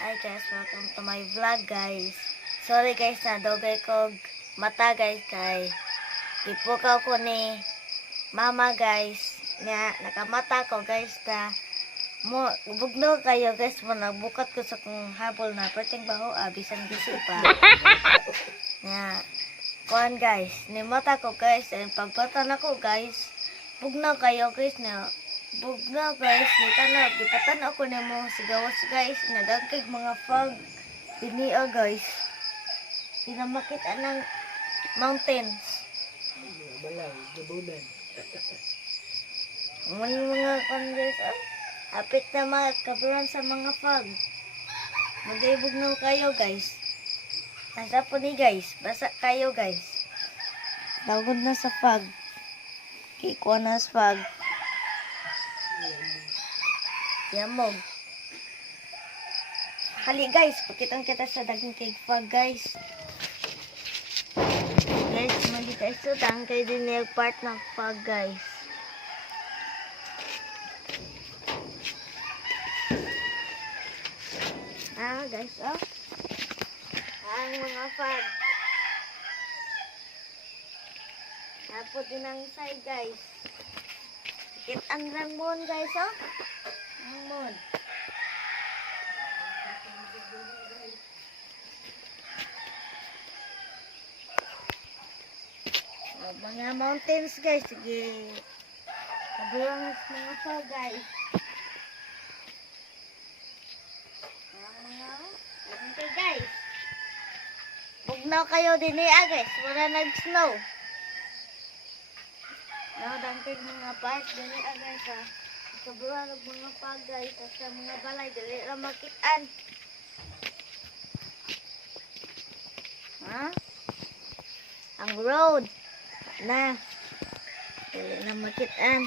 Hi guys, welcome to my vlog guys. Sorry guys na dogay ko mata guys kay ipukaw ko ni mama guys. Nga nakamata ko guys na mo bugno kayo guys mo nagbukat ko sa kong habol na perting baho bisan gisi pa. Nga kuan guys, ni mata ko guys and pagpatan ako guys. Bugno kayo guys na bugna guys, ni tanaw, gipatanaw ko na mo sigawas guys, nadagkig mga fog, dinia guys. Pinamakita ng mountains. Balay, gabunan. Mga kan guys, apit na mga kabulan sa mga fog. Magibugnaw kayo guys. Nasa po ni guys, basa kayo guys. Dagod na sa fog. Kikuha na sa fog. Yamog. Hali guys, pakitang kita sa dagang cake fog guys. Guys, mali guys, so tangkay din yung part ng fog guys. Guys, ang mga fog. Tapos din ang side guys. Sakit ang ramon guys, Ramon. Mga mountains guys, sige. Kabulang mga fog guys. Okay guys. Bugnaw kayo din guys, wala nag-snow. Nakadangkig mga park dali guys kabulang mga fog guys sa mga balay dali ra makitaan. Ang road na dali na makitaan.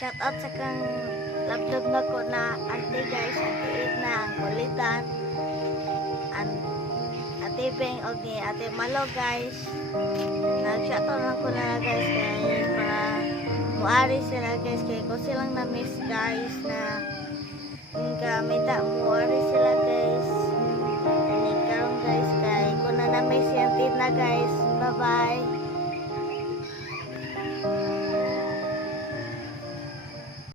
Shout out sa kang laptop na ko na auntie guys, auntie Edna, ang kulitan, ate Beng o ni ate Malo guys. Nag-shout out lang ko na guys kay para muari sila guys kay ko silang na-miss guys na kamita muari sila guys. Karon guys kay ko na na-miss yung tina guys. Bye bye.